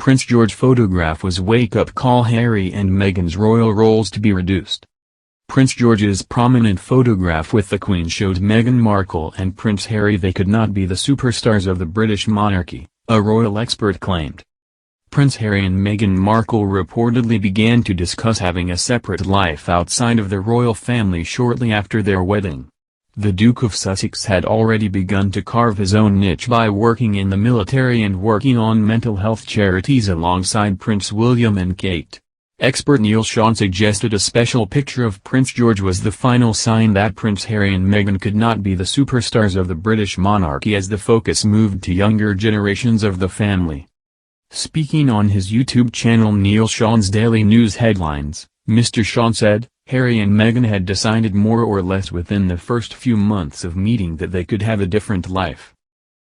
Prince George photograph was wake-up call. Harry and Meghan's royal roles to be reduced. Prince George's prominent photograph with the Queen showed Meghan Markle and Prince Harry they could not be the superstars of the British monarchy, a royal expert claimed. Prince Harry and Meghan Markle reportedly began to discuss having a separate life outside of the royal family shortly after their wedding. The Duke of Sussex had already begun to carve his own niche by working in the military and working on mental health charities alongside Prince William and Kate. Expert Neil Sean suggested a special picture of Prince George was the final sign that Prince Harry and Meghan could not be the superstars of the British monarchy as the focus moved to younger generations of the family. Speaking on his YouTube channel Neil Sean's Daily News Headlines, Mr. Sean said, Harry and Meghan had decided more or less within the first few months of meeting that they could have a different life.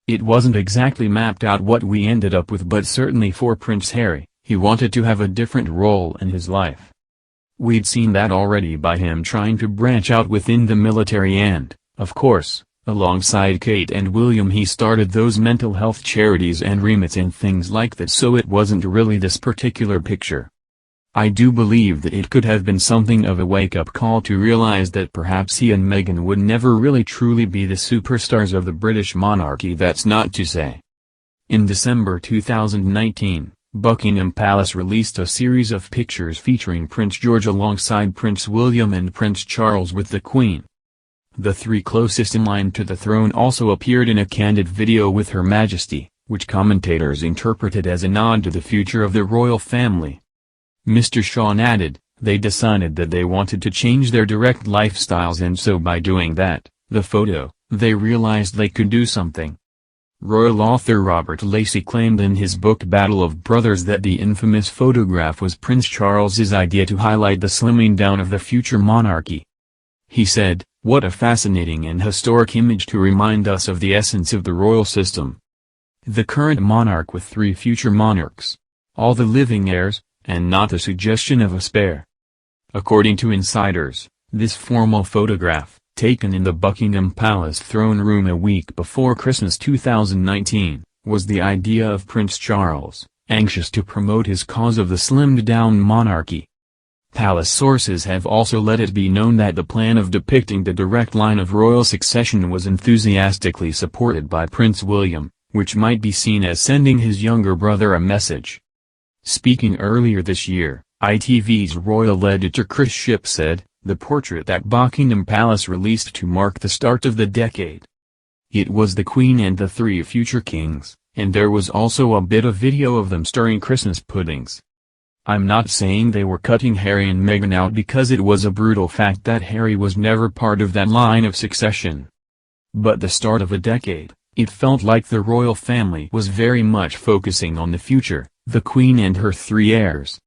It wasn't exactly mapped out what we ended up with, but certainly for Prince Harry, he wanted to have a different role in his life. We'd seen that already by him trying to branch out within the military and, of course, alongside Kate and William he started those mental health charities and remits and things like that, so it wasn't really this particular picture. I do believe that it could have been something of a wake-up call to realize that perhaps he and Meghan would never really truly be the superstars of the British monarchy. That's not to say. In December 2019, Buckingham Palace released a series of pictures featuring Prince George alongside Prince William and Prince Charles with the Queen. The three closest in line to the throne also appeared in a candid video with Her Majesty, which commentators interpreted as a nod to the future of the royal family. Mr. Sean added, they decided that they wanted to change their direct lifestyles, and so by doing that, they realized they could do something. Royal author Robert Lacey claimed in his book Battle of Brothers that the infamous photograph was Prince Charles's idea to highlight the slimming down of the future monarchy. He said, "What a fascinating and historic image to remind us of the essence of the royal system. The current monarch with three future monarchs. All the living heirs, and not the suggestion of a spare." According to insiders, this formal photograph, taken in the Buckingham Palace throne room a week before Christmas 2019, was the idea of Prince Charles, anxious to promote his cause of the slimmed-down monarchy. Palace sources have also let it be known that the plan of depicting the direct line of royal succession was enthusiastically supported by Prince William, which might be seen as sending his younger brother a message. Speaking earlier this year, ITV's royal editor Chris Shipp said, the portrait that Buckingham Palace released to mark the start of the decade. It was the Queen and the three future kings, and there was also a bit of video of them stirring Christmas puddings. I'm not saying they were cutting Harry and Meghan out, because it was a brutal fact that Harry was never part of that line of succession. But the start of a decade, it felt like the royal family was very much focusing on the future, the Queen and her three heirs.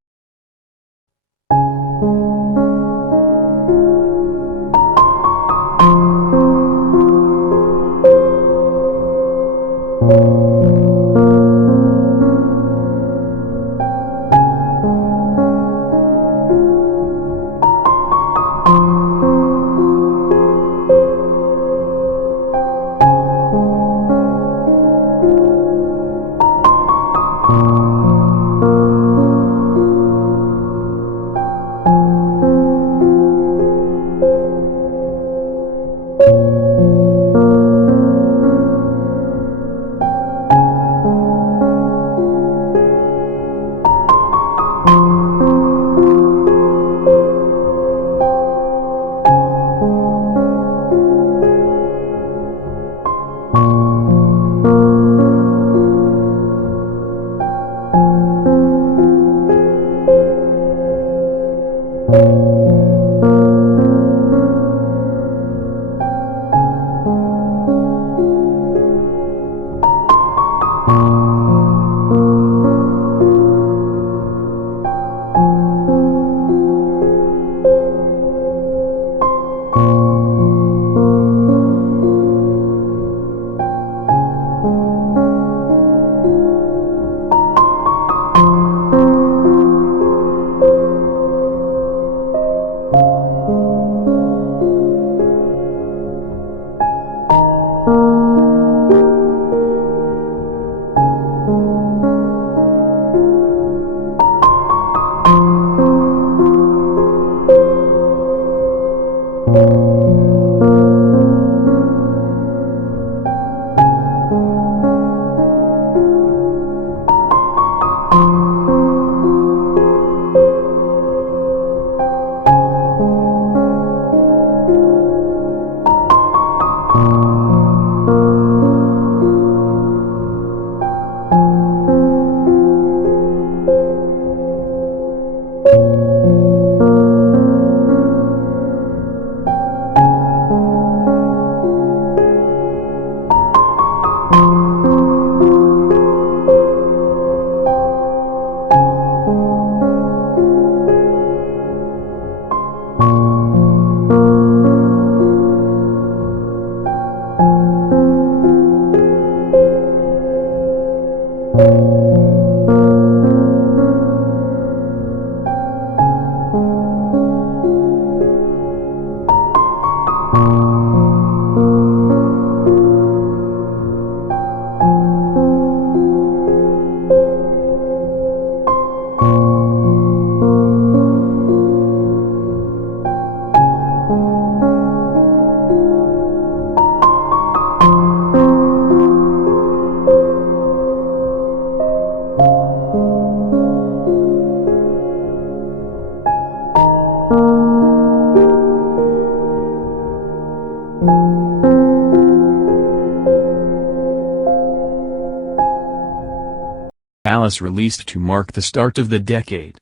Alice released to mark the start of the decade.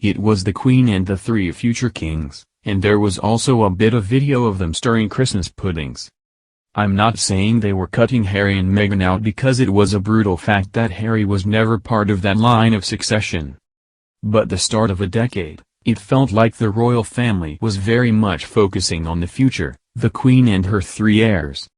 It was the Queen and the 3 future kings, and there was also a bit of video of them stirring Christmas puddings. I'm not saying they were cutting Harry and Meghan out because it was a brutal fact that Harry was never part of that line of succession. But the start of a decade, it felt like the royal family was very much focusing on the future, the Queen and her 3 heirs.